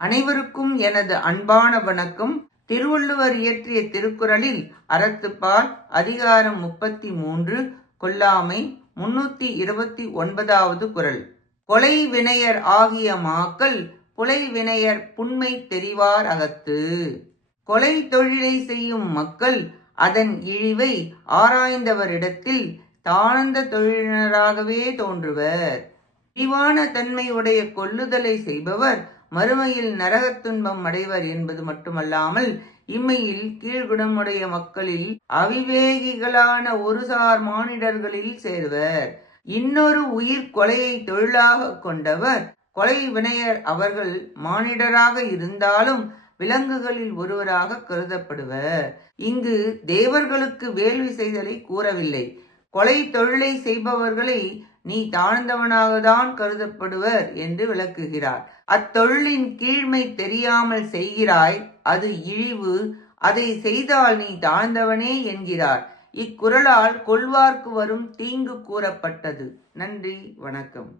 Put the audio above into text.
அனைவருக்கும் எனது அன்பான வணக்கம். திருவள்ளுவர் இயற்றிய திருக்குறளில் அறத்துப்பால் அதிகாரம் முப்பத்தி மூன்று கொல்லாமை முன்னூத்தி இருபத்தி ஒன்பதாவது குறள் கொலை வினையர் ஆகிய மாக்கள் புலை வினையர் புண்மை தெரிவார் அகத்து. கொலை தொழிலை செய்யும் மக்கள் அதன் இழிவை ஆராய்ந்தவரிடத்தில் தாழ்ந்த தொழிலினராகவே தோன்றுவர். இழிவான தன்மையுடைய கொல்லுதலை செய்பவர் மறுமையில் நரகத் துன்பம் அடைவர் என்பது மட்டுமல்லாமல் இம்மையில் கீழ்குணமுடைய மக்களில் அவிவேகிகளான ஒருசார் மானிடர்களில் சேர்வர். இன்னொரு உயிர் கொலையை தொழிலாக கொண்டவர் கொலை வினையர் அவர்கள் மானிடராக இருந்தாலும் விலங்குகளில் ஒருவராக கருதப்படுவர். இங்கு தேவர்களுக்கு வேள்வி செய்தலை கூறவில்லை. கொலை தொழிலை செய்பவர்களை நீ தாழ்ந்தவனாகத்தான் கருதப்படுவர் என்று விளக்குகிறார். அத்தொழிலின் கீழ்மை தெரியாமல் செய்கிறாய் அது இழிவு. அதை செய்தால் நீ தாழ்ந்தவனே என்கிறார். இக்குறளால் கொள்வார்க்கு வரும் தீங்கு கூறப்பட்டது. நன்றி வணக்கம்.